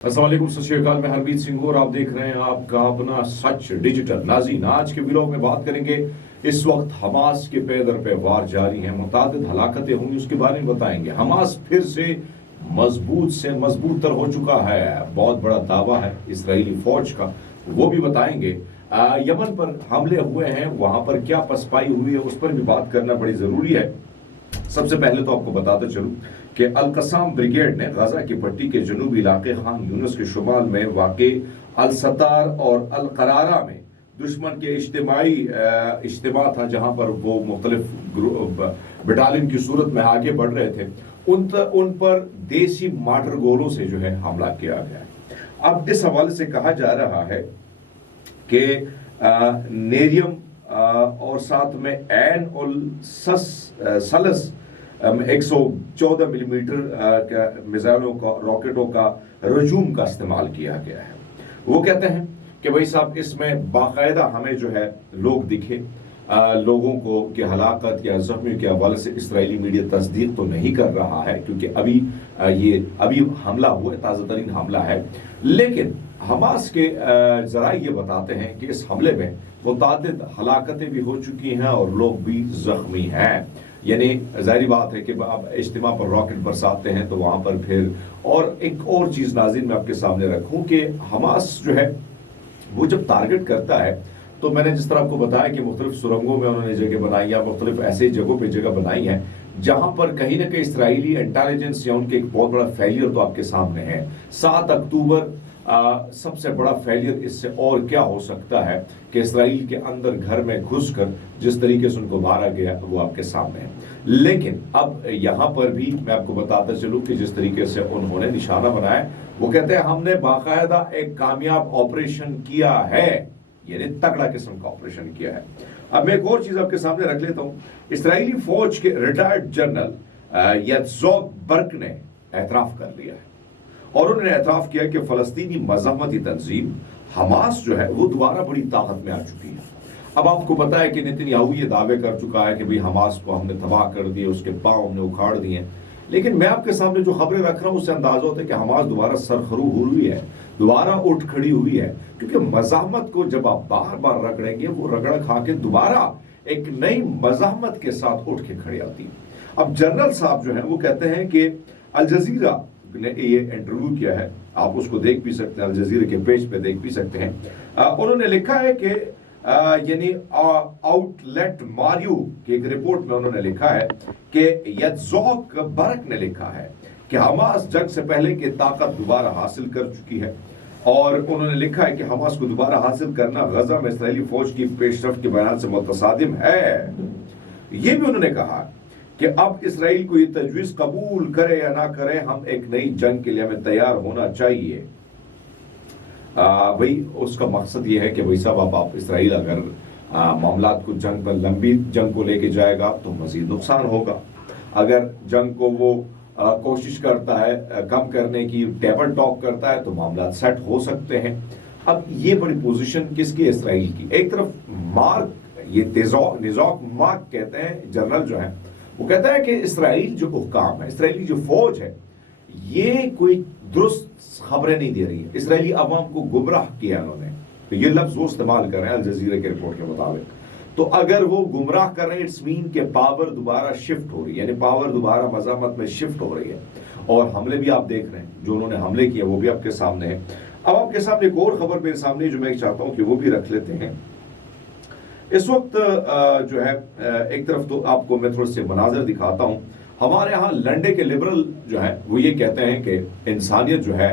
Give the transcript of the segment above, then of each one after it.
अस्सलाम वालेकुम, सत श्री अकाल। मैं हरमीत सिंह हूं और आप देख रहे हैं आपका अपना सच डिजिटल। नाज़रीन, आज के व्लॉग में बात करेंगे। इस वक्त हमास के पे दर पे वार जारी है, मुतादिद हलाकतें होंगी, उसके बारे में बताएंगे। हमास फिर से मजबूत तर हो चुका है, बहुत बड़ा दावा है इसराइली फौज का, वो भी बताएंगे। यमन पर हमले हुए हैं, वहां पर क्या पसपाई हुई है उस पर भी बात करना बड़ी जरूरी है। सबसे पहले तो आपको बताते चलूं कि अल कसाम ब्रिगेड ने गजा की पट्टी के जनूबी इलाके खान यूनुस के शुमाल में वाक़े अल सतार और अल करारा में दुश्मन के इज्तिमा था, जहां पर वो मुख्तलिफ बटालियन की सूरत में आगे बढ़ रहे थे। उन पर देसी माटर गोलों से जो है हमला किया गया है। अब इस हवाले से कहा जा रहा है कि नेरियम और साथ में एन उल सलस 114 मिलीमीटर मिसाइलों का, रॉकेटों का रजूम का इस्तेमाल किया गया है। वो कहते हैं कि भाई साहब, इसमें बाकायदा हमें जो है लोग दिखे, लोगों को की हलाकत या जख्मी के हवाले से इसराइली मीडिया तस्दीक तो नहीं कर रहा है, क्योंकि अभी हमला हुआ, ताज़ा तरीन हमला है। लेकिन हमास के जरा ये बताते हैं कि इस हमले में मुतादिद हलाकतें भी हो चुकी हैं और लोग भी जख्मी हैं। यानी जाहिर बात है कि अब इज्तिमा पर रॉकेट बरसाते हैं तो वहां पर फिर, और एक और चीज नाज़रीन मैं आपके सामने रखूं कि हमास जो है वो जब टारगेट करता है, तो मैंने जिस तरह आपको बताया कि मुख्तलिफ सुरंगों में उन्होंने जगह बनाई या मुख्तलिफ ऐसे जगहों पर जगह बनाई है जहां पर कहीं ना कहीं इसराइली इंटेलिजेंस या उनके एक बहुत बड़ा फेलियर तो आपके सामने है। 7 अक्टूबर सबसे बड़ा फेलियर इससे और क्या हो सकता है कि इसराइल के अंदर घर में घुसकर जिस तरीके से उनको मारा गया वो आपके सामने है। लेकिन अब यहां पर भी मैं आपको बताता चलूं कि जिस तरीके से उन्होंने निशाना बनाया, वो कहते हैं हमने बाकायदा एक कामयाब ऑपरेशन किया है, यानी तगड़ा किस्म का ऑपरेशन किया है। अब मैं एक और चीज आपके सामने रख लेता हूं। इसराइली फौज के रिटायर्ड जनरल यत्ज़ोक बर्क ने एतराफ कर लिया है और उन्होंने एतराफ किया कि फलस्तीनी मज़ाहमती तंजीम हमास जो है वो दोबारा बड़ी ताकत में आ चुकी है। अब आपको पता है कि नेतन्याहू ये दावे कर चुका है कि भाई हमास को हमने तबाह कर दिया, उसके पांव हमने उखाड़ दिए। लेकिन मैं आपके सामने जो खबरें रख रहा हूं उससे अंदाजा होता है कि हमास दोबारा सरखरू हुई है, दोबारा उठ खड़ी हुई है, क्योंकि मज़ाहमत को जब आप बार बार रगड़ेंगे वो रगड़ खा के दोबारा एक नई मज़ाहमत के साथ उठ के खड़ी आती है। अब जनरल साहब जो है वो कहते हैं कि अल जजीरा ने ये इंटरव्यू किया है, आप उसको देख भी सकते हैं, अल जजीरा के पेज पे देख भी सकते हैं। उन्होंने लिखा है कि यानी आउटलेट मारियो की एक रिपोर्ट में उन्होंने लिखा है कि यत्ज़ोक बर्क ने लिखा है कि हमास जंग से पहले की ताकत दोबारा हासिल कर चुकी है, और उन्होंने लिखा है कि हमास को दोबारा हासिल करना गजा में इसराइली फौज की पेशरफ्त के बयान से मुतसादिम है। ये भी उन्होंने कहा कि अब इसराइल को ये तजवीज़ कबूल करे या ना करे, हम एक नई जंग के लिए हमें तैयार होना चाहिए। भाई उसका मकसद ये है कि भाई साहब आप इसराइल अगर मामलात को जंग पर, लंबी जंग को लेके जाएगा तो मजीद नुकसान होगा। अगर जंग को वो कोशिश करता है कम करने की, टेबल टॉक करता है, तो मामला सेट हो सकते हैं। अब ये बड़ी पोजीशन किसकी, इसराइल की। एक तरफ मार्क, ये निज़ोक मार्क कहते हैं, जनरल जो है वो कहता है कि इसराइल जो हुक्काम है, इसराइली जो फौज है, ये कोई दुरुस्त खबरें नहीं दे रही है, इसराइली अवाम को गुमराह किया उन्होंने। तो ये लफ्ज वो इस्तेमाल कर रहे हैं अल जजीरा के रिपोर्ट के मुताबिक। तो अगर वो गुमराह कर रहे हैं, इट्स मीन के पावर दोबारा शिफ्ट हो रही है, यानी पावर दोबारा मज़ाहमत में शिफ्ट हो रही है। और हमले भी आप देख रहे हैं, जो उन्होंने हमले किए वो भी आपके सामने है। अब आपके सामने एक और खबर मेरे सामने जो मैं चाहता हूं कि वो भी रख लेते हैं। इस वक्त जो है एक तरफ तो आपको मैं थोड़े से मनाजर दिखाता हूं। हमारे यहाँ लंडे के लिबरल जो है वो ये कहते हैं कि इंसानियत जो है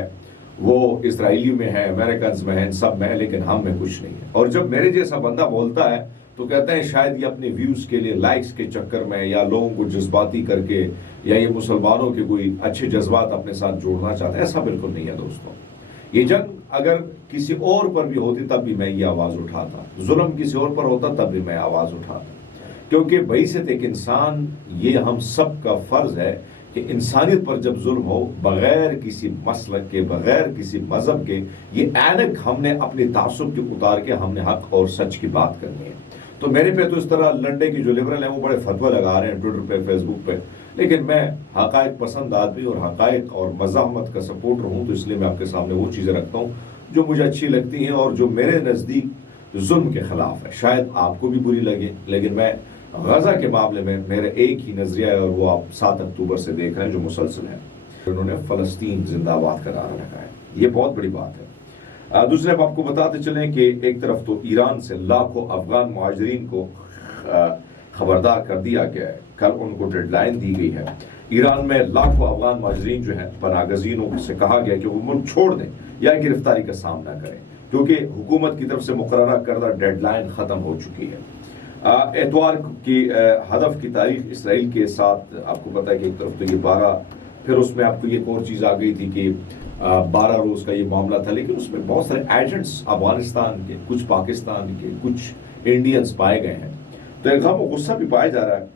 वो इसराइली में है, अमेरिकन में है, इन सब में है, लेकिन हम में कुछ नहीं है। और जब मेरे जैसा बंदा बोलता है तो कहते हैं शायद ये अपने व्यूज के लिए, लाइक्स के चक्कर में, या लोगों को जज्बाती करके, या ये मुसलमानों के कोई अच्छे जज्बात अपने साथ जोड़ना चाहते हैं। ऐसा बिल्कुल नहीं है दोस्तों। ये जंग अगर किसी और पर भी होती तब भी मैं ये आवाज उठाता, जुल्म किसी और पर होता तब भी मैं आवाज उठाता, क्योंकि बईसत एक इंसान, ये हम सब का फर्ज है कि इंसानियत पर जब जुल्म हो, बगैर किसी मसलक के, बगैर किसी मजहब के, ये ऐनक हमने अपने तासुब के उतार के हमने हक और सच की बात करनी है। तो मेरे पे तो इस तरह लंडे की जो लिबरल है वो बड़े फतवा लगा रहे हैं ट्विटर पे, फेसबुक पे, لیکن میں حقائق پسند آدمی اور حقائق اور مزاحمت کا سپورٹر ہوں، تو اس لیے میں آپ کے سامنے وہ چیزیں رکھتا ہوں جو مجھے اچھی لگتی ہیں اور جو میرے نزدیک ظلم کے خلاف ہے۔ شاید آپ کو بھی بری لگے، لیکن میں غزہ کے معاملے میں میرا ایک ہی نظریہ ہے، اور وہ آپ 7 اکتوبر سے دیکھ رہے ہیں جو مسلسل ہے۔ انہوں نے فلسطین زندہ باد کا نعرہ لگایا، یہ بہت بڑی بات ہے۔ دوسرے اب آپ کو بتاتے چلیں کہ ایک طرف تو ایران سے لاکھوں افغان مہاجرین کو خبردار کر دیا گیا ہے، کل ان کو ڈیڈ لائن دی گئی ہے۔ ایران میں لاکھوں افغان مہاجرین جو ہیں پناہ گزینوں سے کہا گیا کہ وہ ملک چھوڑ دیں یا گرفتاری کا سامنا کریں، کیونکہ حکومت کی طرف سے مقررہ کردہ ڈیڈ لائن ختم ہو چکی ہے۔ اتوار کی ہدف کی تاریخ اسرائیل کے ساتھ آپ کو پتا ہے کہ ایک طرف تو یہ 12، پھر اس میں آپ کو ایک اور چیز آ گئی تھی کہ 12 روز کا یہ معاملہ تھا، لیکن اس میں بہت سارے ایجنٹس افغانستان کے، کچھ پاکستان کے، کچھ انڈینز پائے گئے ہیں، تو ایک غم و غصہ بھی پایا جا رہا ہے۔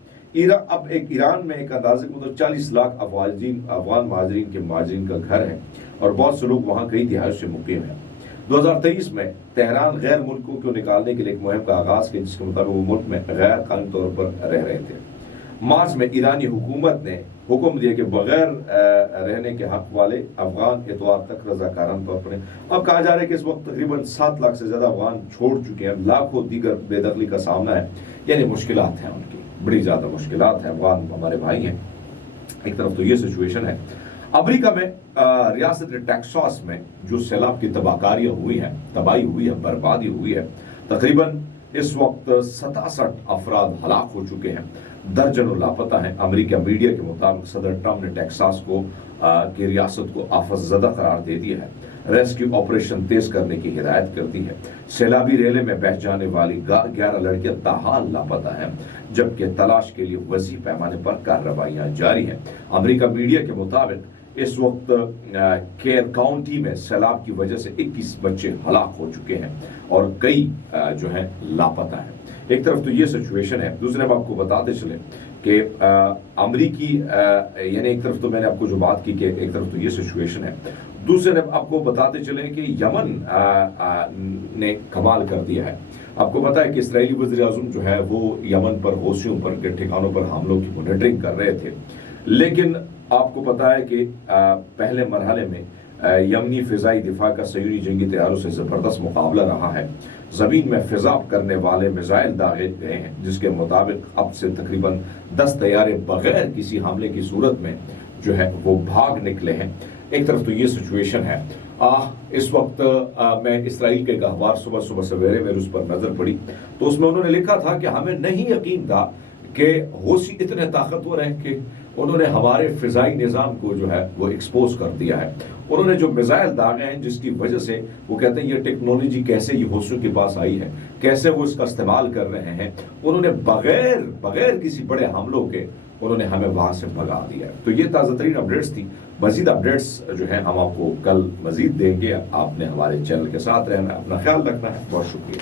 اب ایران میں ایک اندازے کے مطابق 40 لاکھ افغان مہاجرین کا گھر ہے، اور بہت سے لوگ وہاں کئی دہائیوں سے مقیم ہیں۔ 2023 میں تہران غیر ملکوں کو نکالنے کے لیے ایک مہم کا آغاز کیا، جس کے مطابق وہ ملک میں غیر قانونی طور پر رہ رہے تھے۔ مارچ میں ایرانی حکومت نے حکم دیا کہ بغیر رہنے کے حق والے افغان اتوار تک رضاکارانہ طور پر ہیں۔ اب کہا جا رہا ہے کہ اس وقت تقریباً 7 لاکھ سے زیادہ افغان چھوڑ چکے ہیں، لاکھوں دیگر بے دخلی کا سامنا ہے، یعنی مشکلات ہیں ان کی، بڑی زیادہ مشکلات ہیں۔ افغان ہمارے بھائی ہیں، ایک طرف تو یہ سچویشن ہے۔ امریکہ میں ریاست ٹیکساس میں جو سیلاب کی تباہی ہوئی ہے، بربادی ہوئی ہے، تقریباً اس وقت 67 افراد ہلاک ہو چکے ہیں، درجنوں لاپتہ ہیں۔ امریکہ میڈیا کے مطابق صدر ٹرمپ نے ٹیکساس کی ریاست کو آفت زدہ قرار دے دیا ہے، ریسکیو آپریشن تیز کرنے کی ہدایت کر دی ہے۔ سیلابی ریلے میں بہہ جانے والی 11 لڑکیاں تاحال لاپتہ ہیں، جبکہ تلاش کے لیے وسیع پیمانے پر کارروائیاں جاری ہیں۔ امریکہ میڈیا کے مطابق اس وقت کیر کاؤنٹی میں سیلاب کی وجہ سے 21 بچے ہلاک ہو چکے ہیں اور کئی جو ہیں لاپتہ ہیں۔ ایک طرف تو یہ سچویشن ہے، دوسرے آپ کو بتاتے چلیں کہ امریکی یعنی ایک طرف تو میں نے آپ کو جو بات کی کہ ایک طرف تو یہ سچویشن ہے، دوسرے آپ کو بتاتے چلیں کہ یمن نے کمال کر دیا ہے۔ آپ کو پتا ہے کہ اسرائیلی وزیر اعظم جو ہے وہ یمن پر حوثیوں پر کے ٹھکانوں پر حملوں کی مانیٹرنگ کر رہے تھے، لیکن آپ کو پتا ہے کہ پہلے مرحلے میں یمنی فضائی دفاع کا صہیونی جنگی طیاروں سے زبردست مقابلہ رہا ہے۔ زمین میں فضاب کرنے والے میزائل داغے گئے ہیں، جس کے مطابق اب سے تقریباً 10 طیارے بغیر کسی حملے کی صورت میں جو ہے وہ بھاگ نکلے ہیں۔ ایک طرف تو یہ سچویشن ہے۔ اس وقت میں اسرائیل کے اخبار صبح سویرے میں اس پر نظر پڑی، تو اس میں انہوں نے لکھا تھا کہ ہمیں نہیں یقین تھا کہ حوثی اتنے طاقتور ہیں کہ انہوں نے ہمارے فضائی نظام کو جو ہے وہ ایکسپوز کر دیا ہے۔ انہوں نے جو میزائل داغے ہیں، جس کی وجہ سے وہ کہتے ہیں یہ ٹیکنالوجی کیسے یہ حوثیوں کے پاس آئی ہے، کیسے وہ اس کا استعمال کر رہے ہیں، انہوں نے بغیر کسی بڑے حملوں کے انہوں نے ہمیں وہاں سے بھگا دیا ہے۔ تو یہ تازہ ترین اپڈیٹس تھی۔ مزید اپڈیٹس جو ہیں ہم آپ کو کل مزید دیں گے۔ آپ نے ہمارے چینل کے ساتھ رہنا ہے، اپنا خیال رکھنا ہے۔ بہت شکریہ۔